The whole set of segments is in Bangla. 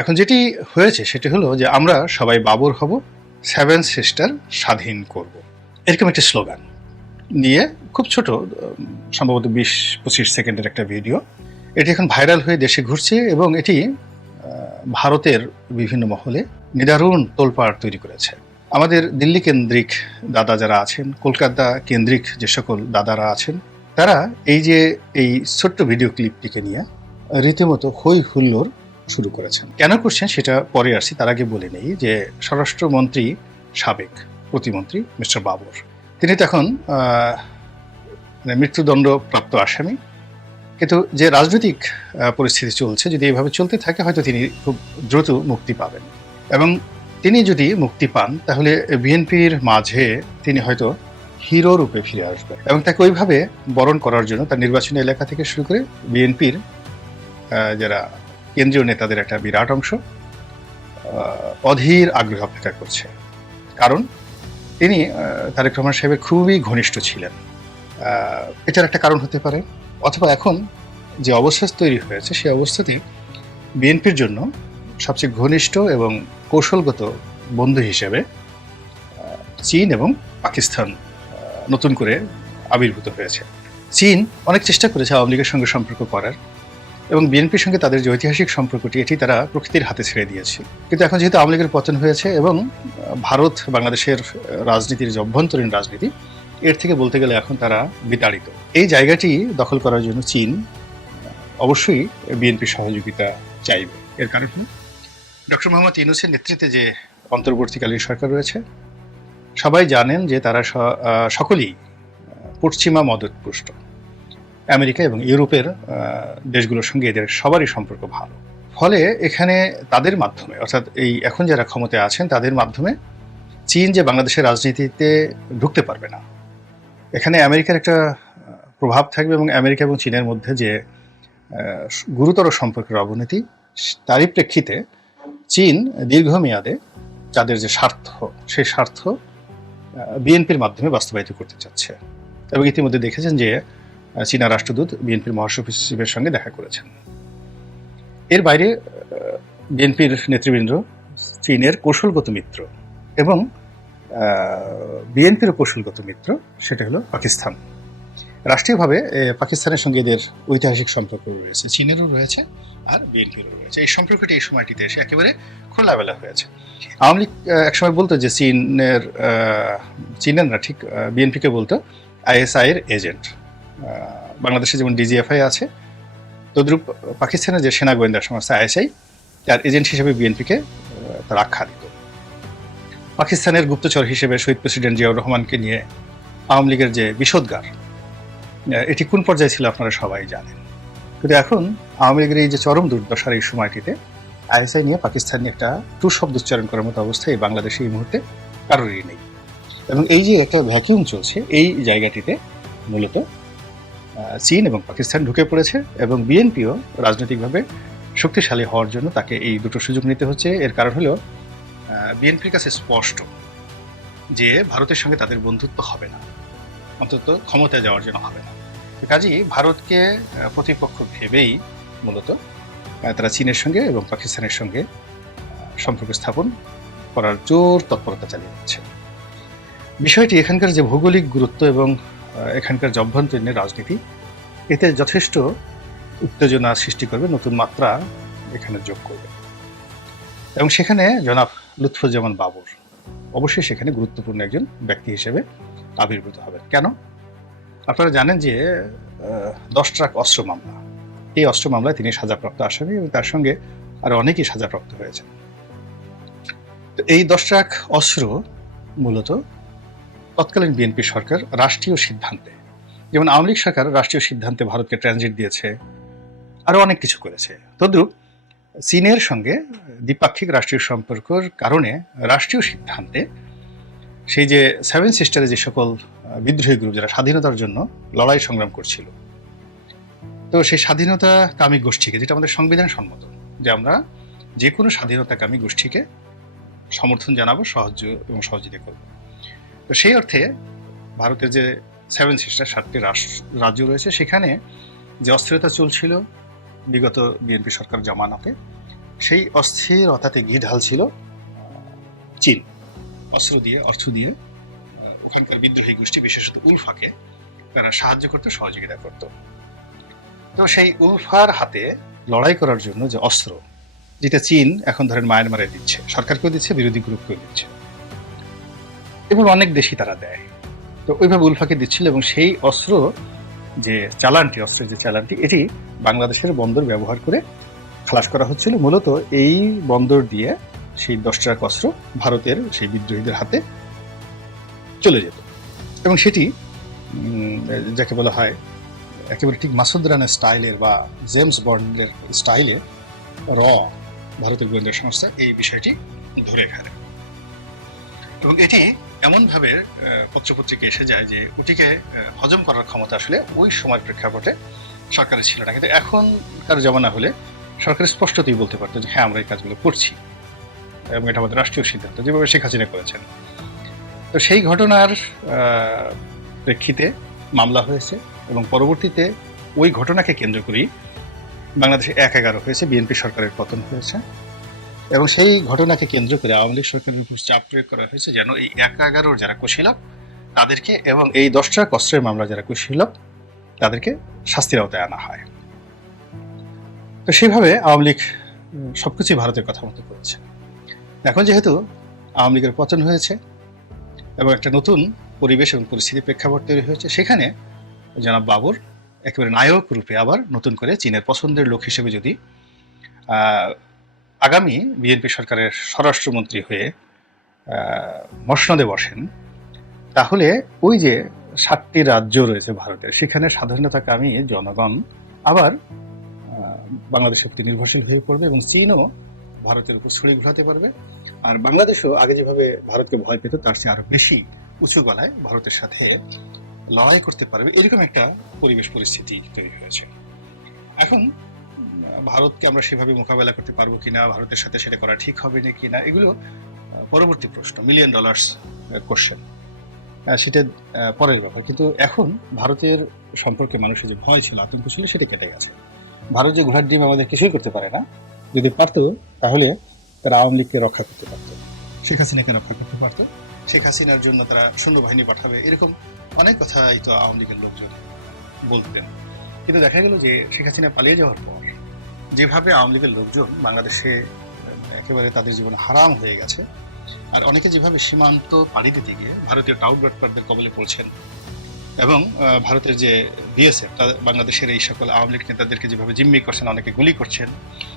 এখন যেটি হয়েছে সেটি হলো যে আমরা সবাই বাবর হব, সেভেন সিস্টার স্বাধীন করব, এরকম একটি স্লোগান নিয়ে খুব ছোট, সম্ভবত 20-25 সেকেন্ডের একটা ভিডিও। এটি এখন ভাইরাল হয়ে দেশে ঘুরছে এবং এটি ভারতের বিভিন্ন মহলে নিদারুণ তোলপাড় তৈরি করেছে। আমাদের দিল্লি কেন্দ্রিক দাদা যারা আছেন, কলকাতা কেন্দ্রিক যে সকল দাদারা আছেন, তারা এই ছোট্ট ভিডিও ক্লিপটিকে নিয়ে রীতিমতো হই হুল্লোড় শুরু করেছেন। কেন করছেন সেটা পরে আসছি, তার আগে বলে নেই যে স্বরাষ্ট্রমন্ত্রী সাবেক প্রতিমন্ত্রী মিস্টার বাবর, তিনি তো এখন মৃত্যুদণ্ডপ্রাপ্ত আসামি। কিন্তু যে রাজনৈতিক পরিস্থিতি চলছে, যদি এইভাবে চলতে থাকে হয়তো তিনি খুব দ্রুত মুক্তি পাবেন, এবং তিনি যদি মুক্তি পান তাহলে বিএনপির মাঝে তিনি হয়তো হিরো রূপে ফিরে আসবেন, এবং তাকে ওইভাবে বরণ করার জন্য তার নির্বাচনী এলাকা থেকে শুরু করে বিএনপির যারা কেন্দ্রীয় নেতাদের একটা বিরাট অংশ অধীর আগ্রহ অপেক্ষা করছে। কারণ তিনি তারেক রহমান সাহেবের খুবই ঘনিষ্ঠ ছিলেন। এটার একটা কারণ হতে পারে, অথবা এখন যে অবস্থা তৈরি হয়েছে সেই অবস্থাতে বিএনপির জন্য সবচেয়ে ঘনিষ্ঠ এবং কৌশলগত বন্ধু হিসেবে চীন এবং পাকিস্তান নতুন করে আবির্ভূত হয়েছে। চীন অনেক চেষ্টা করেছে আওয়ামী লীগের সঙ্গে সম্পর্ক করার, এবং বিএনপির সঙ্গে তাদের যে ঐতিহাসিক সম্পর্কটি এটি তারা প্রকৃতির হাতে ছেড়ে দিয়েছে। কিন্তু এখন যেহেতু আওয়ামী লীগের পতন হয়েছে এবং ভারত বাংলাদেশের রাজনীতির যে অভ্যন্তরীণ রাজনীতি, এর থেকে বলতে গেলে এখন তারা বিতাড়িত। এই জায়গাটি দখল করার জন্য চীন অবশ্যই বিএনপির সহযোগিতা চাইবে। এর কারণ হল ডক্টর মোহাম্মদ ইউনূসের নেতৃত্বে যে অন্তর্বর্তীকালীন সরকার রয়েছে, সবাই জানেন যে তারা সকলেই পশ্চিমা মদতপুষ্ট। আমেরিকা এবং ইউরোপের দেশগুলোর সঙ্গে এদের সবারই সম্পর্ক ভালো। ফলে এখানে তাদের মাধ্যমে, অর্থাৎ এই এখন যারা ক্ষমতায় আছেন তাদের মাধ্যমে চীন যে বাংলাদেশের রাজনীতিতে ঢুকতে পারবে না। এখানে আমেরিকার একটা প্রভাব থাকবে, এবং আমেরিকা এবং চীনের মধ্যে যে গুরুতর সম্পর্কের অবনতি, তারই প্রেক্ষিতে চীন দীর্ঘমেয়াদে তাদের যে স্বার্থ, সেই স্বার্থ বিএনপির মাধ্যমে বাস্তবায়িত করতে চাচ্ছে। এবং ইতিমধ্যে দেখেছেন যে চীনা রাষ্ট্রদূত বিএনপির মহাসচিবের সঙ্গে দেখা করেছেন। এর বাইরে বিএনপির নেতৃবৃন্দ চীনের কৌশলগত মিত্র, এবং বিএনপির কৌশলগত মিত্র সেটা হলো পাকিস্তান। রাষ্ট্রীয়ভাবে পাকিস্তানের সঙ্গে এদের ঐতিহাসিক সম্পর্ক রয়েছে, চীনেরও রয়েছে আর বিএনপিরও রয়েছে। এই সম্পর্কটি এই সময়টিতে এসে একেবারে খোলামেলা হয়েছে। আওয়ামী লীগ একসময় বলতো যে চীনের না, ঠিক বিএনপিকে বলতো আইএসআই এর এজেন্ট। বাংলাদেশে যেমন ডিজিএফআই আছে, তদ্রূপ পাকিস্তানের যে সেনা গোয়েন্দা সংস্থা আইএসআই, তার এজেন্ট হিসেবে বিএনপিকে তার আখ্যা দিত। পাকিস্তানের গুপ্তচর হিসেবে শহীদ প্রেসিডেন্ট জিয়াউর রহমানকে নিয়ে আওয়ামী লীগের যে বিষোদ্গার, এটি কোন পর্যায়ে ছিল আপনারা সবাই জানেন। কিন্তু এখন আওয়ামী লীগের এই যে চরম দুর্দশার এই সময়টিতে আইএসআই নিয়ে পাকিস্তান নিয়ে একটা টু শব্দ উচ্চারণ করার মতো অবস্থা এই বাংলাদেশে এই মুহূর্তে কারোরই নেই। এবং এই যে একটা ভ্যাকিউম চলছে, এই জায়গাটিতে মূলত চীন এবং পাকিস্তান ঢুকে পড়েছে, এবং বিএনপিও রাজনৈতিকভাবে শক্তিশালী হওয়ার জন্য তাকে এই দুটো সুযোগ নিতে হচ্ছে। এর কারণ হলো বিএনপির কাছে স্পষ্ট যে ভারতের সঙ্গে তাদের বন্ধুত্ব হবে না, অন্তত ক্ষমতায় যাওয়ার জন্য হবে না। কাজেই ভারতকে প্রতিপক্ষ ভেবেই মূলত তারা চীনের সঙ্গে এবং পাকিস্তানের সঙ্গে সম্পর্ক স্থাপন করার জোর তৎপরতা চালিয়ে যাচ্ছে। বিষয়টি এখানকার যে ভৌগোলিক গুরুত্ব এবং এখানকার যে অভ্যন্তরীণ রাজনীতি, এতে যথেষ্ট উত্তেজনা সৃষ্টি করবে, নতুন মাত্রা এখানে যোগ করবে। এবং সেখানে জনাব লুৎফুজ্জামান বাবর অবশ্যই সেখানে গুরুত্বপূর্ণ একজন ব্যক্তি হিসেবে আবির্ভূত হবেন। কেন? আপনারা জানেন যে 10 ট্রাক অস্ত্র মামলা, এই অস্ত্র মামলায় তিনি সাজাপ্রাপ্ত আসামি, এবং তার সঙ্গে আরো অনেকেই সাজাপ্রাপ্ত হয়েছেন। তো এই 10 ট্রাক অস্ত্র মূলত তৎকালীন বিএনপি সরকার রাষ্ট্রীয় সিদ্ধান্তে, যেমন আওয়ামী লীগ সরকার রাষ্ট্রীয় সিদ্ধান্তে ভারতকে ট্রানজিট দিয়েছে, আরো অনেক কিছু করেছে, তদ্রূপ চীনের সঙ্গে দ্বিপাক্ষিক রাষ্ট্রীয় সম্পর্কের কারণে রাষ্ট্রীয় সিদ্ধান্তে সেই যে সেভেন সিস্টারে যে সকল বিদ্রোহী গ্রুপ যারা স্বাধীনতার জন্য লড়াই সংগ্রাম করছিল, তো সেই স্বাধীনতাকামী গোষ্ঠীকে, যেটা আমাদের সংবিধান সম্মত যে আমরা যে কোনো স্বাধীনতাকামী গোষ্ঠীকে সমর্থন জানাবো, সহযোগিতা করব, তো সেই অর্থে ভারতের যে সেভেন সিস্টার 7টি রাজ্য রয়েছে, সেখানে যে অস্থিরতা চলছিল বিগত বিএনপি সরকার জামানাতে, সেই অস্থিরতাতে ঘি ঢালছিল চীন, অস্ত্র দিয়ে, অর্থ দিয়ে ওখানকার বিদ্রোহী গোষ্ঠী, বিশেষত উলফাকে তারা সাহায্য করতো, সহযোগিতা করত। তো সেই উলফার হাতে লড়াই করার জন্য যে অস্ত্র, যেটা চীন এখন ধরেন মায়ানমারে দিচ্ছে, সরকারকেও দিচ্ছে, বিরোধী গ্রুপকেও দিচ্ছে, এবং অনেক দেশই তারা দেয়। তো ওইভাবে উলফাকে দিচ্ছিল, এবং সেই অস্ত্র যে চালানটি, অস্ত্রের যে চালানটি, এটি বাংলাদেশের বন্দর ব্যবহার করে খালাস করা হচ্ছিল। মূলত এই বন্দর দিয়ে সেই 10 ট্রাক অস্ত্র ভারতের সেই বিদ্রোহীদের হাতে চলে যেত, এবং সেটি যাকে বলা হয় একেবারে ঠিক মাসুদ রানের স্টাইলের বা জেমস বন্ডের স্টাইলে ভারতের গোয়েন্দা সংস্থা এই বিষয়টি ধরে ফেলে, এবং এটি এমনভাবে পত্রপত্রিকা এসে যায় যে ওটিকে হজম করার ক্ষমতা আসলে ওই সময়ের প্রেক্ষাপটে সরকারের ছিল না। কিন্তু এখনকার জমানা হলে সরকার স্পষ্টতই বলতে পারতো যে হ্যাঁ, আমরা এই কাজগুলো করছি, এবং এটা আমাদের রাষ্ট্রীয় সিদ্ধান্ত, যেভাবে শেখ হাসিনা করেছেন। তো সেই ঘটনার প্রেক্ষিতে মামলা হয়েছে, এবং পরবর্তীতে ওই ঘটনাকে কেন্দ্র করেই বাংলাদেশে 1-11 হয়েছে, বিএনপি সরকারের পতন হয়েছে, এবং সেই ঘটনাকে কেন্দ্র করে আওয়ামী লীগ সরকারের উপর চাপ প্রয়োগ করা হয়েছে যেন এই 1-11 যারা কুশীলব তাদেরকে, এবং এই 10 ট্রাক অস্ত্রের মামলা যারা কুশীলব তাদেরকে শাস্তির আওতায় আনা হয়। তো সেইভাবে আওয়ামী লীগ সবকিছুই ভারতের কথা মতো করেছে। এখন যেহেতু আওয়ামী লীগের পতন হয়েছে এবং একটা নতুন পরিবেশ এবং পরিস্থিতি প্রেক্ষাপট তৈরি হয়েছে, সেখানে জনাব বাবর একেবারে নায়ক রূপে আবার নতুন করে চীনের পছন্দের লোক হিসেবে যদি আগামী বিএনপি সরকারের স্বরাষ্ট্রমন্ত্রী হয়ে মসনদে বসেন, তাহলে ওই যে 7টি রাজ্য রয়েছে ভারতের, সেখানে স্বাধীনতাকামী জনগণ আবার বাংলাদেশের প্রতি নির্ভরশীল হয়ে পড়বে, এবং চীনও ভারতের উপর ছড়ি ঘোরাতে পারবে। আর বাংলাদেশও আগে যেভাবে ভারতকে ভয় পেত, তার চেয়ে আরো বেশি উঁচু গলায় ভারতের সাথে লড়াই করতে পারবে, এরকম একটা পরিবেশ পরিস্থিতি তৈরি হয়েছে। এখন ভারতকে আমরা সেভাবে মোকাবেলা করতে পারবো কিনা, ভারতের সাথে সেটা করা ঠিক হবে না কিনা, এগুলো পরবর্তী প্রশ্ন, $1 মিলিয়ন কোশ্চেন, সেটা পরের ব্যাপার। কিন্তু এখন ভারতের সম্পর্কে মানুষের যে ভয় ছিল, আতঙ্ক ছিল, সেটা কেটে গেছে। ভারত যে ঘোড়ার ডিম আমাদের কিছুই করতে পারে না, যদি পারতো তাহলে তারা আওয়ামী লীগকে রক্ষা করতে পারতো, শেখ হাসিনাকে রক্ষা করতে পারতো, শেখ হাসিনার জন্য তারা সৈন্যবাহিনী পাঠাবে, এরকম অনেক কথাই তো আওয়ামী লীগের লোকজন বলতেন। কিন্তু দেখা গেল যে শেখ হাসিনা পালিয়ে যাওয়ার পর যেভাবে আওয়ামী লীগের লোকজন বাংলাদেশে একেবারে তাদের জীবন হারাম হয়ে গেছে, আর অনেকে যেভাবে সীমান্ত পাড়ি দিতে গিয়ে ভারতীয় টাউটবাটপারদের কবলে পড়ছেন, এবং ভারতের যে বিএসএফ বাংলাদেশের এই সকল আওয়ামী লীগ নেতাদেরকে যেভাবে জিম্মি করছেন, অনেকে গুলি করছেন,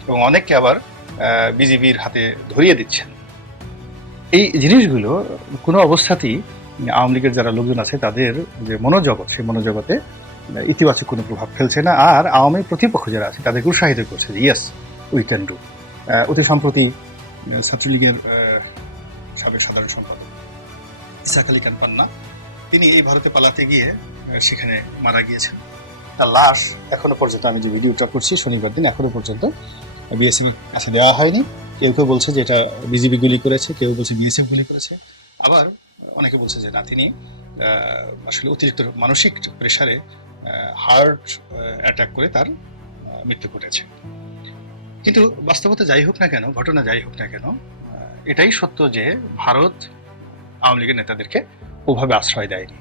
এবং অনেককে আবার বিজিবির হাতে ধরিয়ে দিচ্ছেন, এই জিনিসগুলো কোনো অবস্থাতেই আওয়ামী লীগের যারা লোকজন আছে তাদের যে মনোজগৎ, সেই মনোজগতে ইতিবাচক কোনো প্রভাব ফেলছে না। আর আওয়ামী প্রতিপক্ষ যারা আছে তাদেরকে উৎসাহিত করছে যে ইয়েস উই ক্যান ডু। অতি সম্প্রতি ছাত্রলীগের সাবেক সাধারণ সম্পাদক ইসাক আলী খান পান্না, তিনি এই ভারতে পালাতে গিয়ে সেখানে মারা গিয়েছেন। তার লাশ এখনো পর্যন্ত, আমি যে ভিডিওটা করছি শনিবার দিন, এখনো পর্যন্ত বিএসএফ এর কাছে দেওয়া হয়নি। কেউ কেউ বলছে যে এটা বিজিবি গুলি করেছে, কেউ বলছে বিএসএফ গুলি করেছে, আবার অনেকে বলছে যে না, তিনি আসলে অতিরিক্ত মানসিক প্রেসারে হার্ট অ্যাটাক করে তার মৃত্যু ঘটেছে। কিন্তু বাস্তবতা যাই হোক না কেন, ঘটনা যাই হোক না কেন, এটাই সত্য যে ভারত আওয়ামী লীগের নেতাদেরকে ওভাবে আশ্রয় দেয়নি।